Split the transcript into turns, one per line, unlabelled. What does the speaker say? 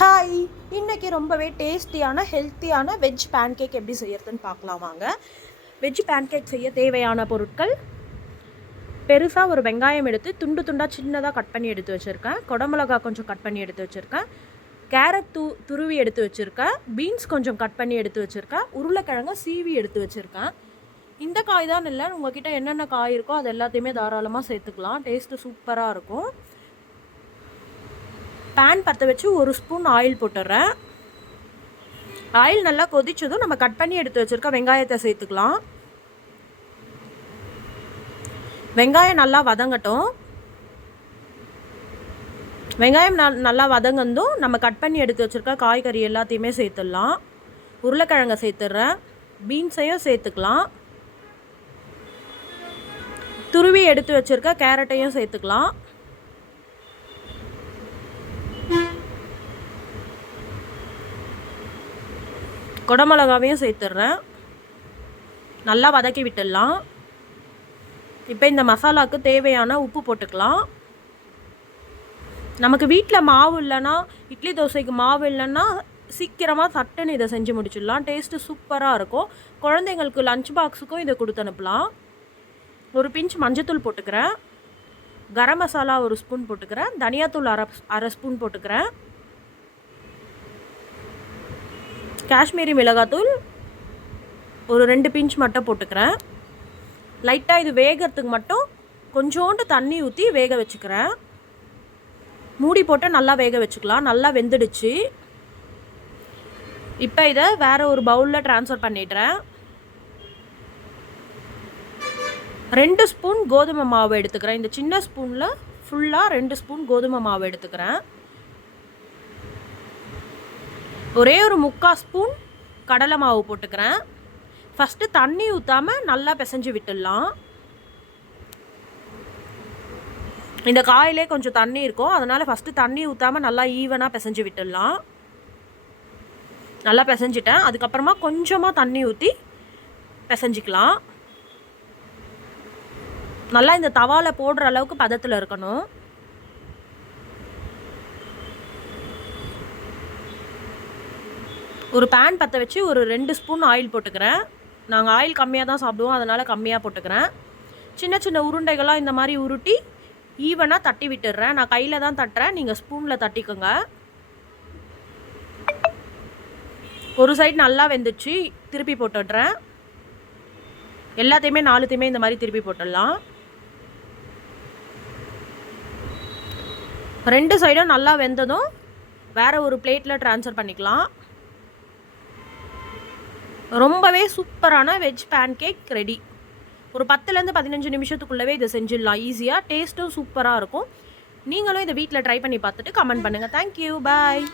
Hi இன்றைக்கி ரொம்பவே டேஸ்டியான ஹெல்த்தியான வெஜ் பேன்கேக் எப்படி செய்யறதுன்னு பார்க்கலாம் வாங்க. வெஜ் பேன்கேக் செய்ய தேவையான பொருட்கள். பெருசாக ஒரு வெங்காயம் எடுத்து துண்டு துண்டாக சின்னதாக கட் பண்ணி எடுத்து வச்சுருக்கேன். குடமிளகா கொஞ்சம் கட் பண்ணி எடுத்து வச்சுருக்கேன். கேரட் து துருவி எடுத்து வச்சுருக்கேன். பீன்ஸ் கொஞ்சம் கட் பண்ணி எடுத்து வச்சுருக்கேன். உருளைக்கிழங்க சீவி எடுத்து வச்சுருக்கேன். இந்த காய் தான் இல்லை. உங்ககிட்ட என்னென்ன காய் இருக்கோ அது எல்லாத்தையுமே தாராளமாக சேர்த்துக்கலாம். டேஸ்ட்டு சூப்பராக இருக்கும். பேன் பற்ற வச்சு ஒரு ஸ்பூன் ஆயில் போட்டுடுறேன் ஆயில் நல்லா கொதிச்சதும் நம்ம கட் பண்ணி எடுத்து வச்சுருக்க வெங்காயத்தை சேர்த்துக்கலாம். வெங்காயம் நல்லா வதங்கட்டும். வெங்காயம் நல் நல்லா வதங்கந்தும் நம்ம கட் பண்ணி எடுத்து வச்சுருக்க காய்கறி எல்லாத்தையுமே சேர்த்துடலாம். உருளைக்கிழங்க சேர்த்துட்றேன் பீன்ஸையும் சேர்த்துக்கலாம். துருவி எடுத்து வச்சுருக்க கேரட்டையும் சேர்த்துக்கலாம். குடமிளகாவையும் சேர்த்துட்றேன். நல்லா வதக்கி விட்டுடலாம். இப்போ இந்த மசாலாவுக்கு தேவையான உப்பு போட்டுக்கலாம். நமக்கு வீட்டில் மாவு இல்லைன்னா இட்லி தோசைக்கு மாவு இல்லைன்னா சீக்கிரமாக சட்டுன்னு இதை செஞ்சு முடிச்சிடலாம். டேஸ்ட்டு சூப்பராக இருக்கும். குழந்தைங்களுக்கு லஞ்ச் பாக்ஸுக்கும் இதை கொடுத்து அனுப்பலாம். ஒரு பிஞ்ச் மஞ்சத்தூள் போட்டுக்கிறேன். கரம் மசாலா ஒரு ஸ்பூன் போட்டுக்கிறேன். தனியாத்தூள் அரை அரை ஸ்பூன் போட்டுக்கிறேன். காஷ்மீரி மிளகாத்தூள் ஒரு ரெண்டு பிஞ்ச் மட்டும் போட்டுக்கிறேன். லைட்டாக இது வேகிறதுக்கு மட்டும் கொஞ்சோண்டு தண்ணி ஊற்றி வேக வச்சுக்கிறேன். மூடி போட்டு நல்லா வேக வச்சுக்கலாம். நல்லா வெந்துடுச்சு. இப்போ இதை வேறு ஒரு பவுலில் ட்ரான்ஸ்ஃபர் பண்ணிடுறேன். ரெண்டு ஸ்பூன் கோதுமை மாவு எடுத்துக்கிறேன். இந்த சின்ன ஸ்பூனில் ஃபுல்லாக ரெண்டு ஸ்பூன் கோதுமை மாவு எடுத்துக்கிறேன். ஒரே ஒரு முக்கால் ஸ்பூன் கடலை மாவு போட்டுக்கிறேன். ஃபஸ்ட்டு தண்ணி ஊற்றாமல் நல்லா பிசைஞ்சு விட்டுடலாம். இந்த காயிலே கொஞ்சம் தண்ணி இருக்கும். அதனால் ஃபஸ்ட்டு தண்ணி ஊற்றாமல் நல்லா ஈவனாக பிசைஞ்சு விட்டுடலாம். நல்லா பிசைஞ்சிட்டேன். அதுக்கப்புறமா கொஞ்சமாக தண்ணி ஊற்றி பிசைஞ்சிக்கலாம். நல்லா இந்த தவாவில் போடுற அளவுக்கு பதத்தில் இருக்கணும். ஒரு பேன் பற்ற வச்சு ஒரு ரெண்டு ஸ்பூன் ஆயில் போட்டுக்கிறேன். நாங்கள் ஆயில் கம்மியாக தான் சாப்பிடுவோம் அதனால் கம்மியாக போட்டுக்கிறேன். சின்ன சின்ன உருண்டைகளாக இந்த மாதிரி உருட்டி ஈவனாக தட்டி விட்டுடுறேன். நான் கையில் தான் தட்டுறேன். நீங்கள் ஸ்பூனில் தட்டிக்கோங்க. ஒரு சைடு நல்லா வெந்துச்சு திருப்பி போட்டுடுறேன். எல்லாத்தையுமே நாலுத்தையுமே இந்த மாதிரி திருப்பி போட்டுடலாம். ரெண்டு சைடும் நல்லா வெந்ததும் வேறு ஒரு பிளேட்டில் ட்ரான்ஸ்ஃபர் பண்ணிக்கலாம். ரொம்பவே சூப்பரான வெஜ் பேன் கேக் ரெடி ஒரு பத்துலேருந்து பதினஞ்சு நிமிஷத்துக்குள்ளவே இதை செஞ்சிடலாம். ஈஸியாக டேஸ்ட்டும் சூப்பராக இருக்கும். நீங்களும் இதை வீட்டில் ட்ரை பண்ணி பார்த்துட்டு கமெண்ட் பண்ணுங்கள் தேங்க்யூ பாய்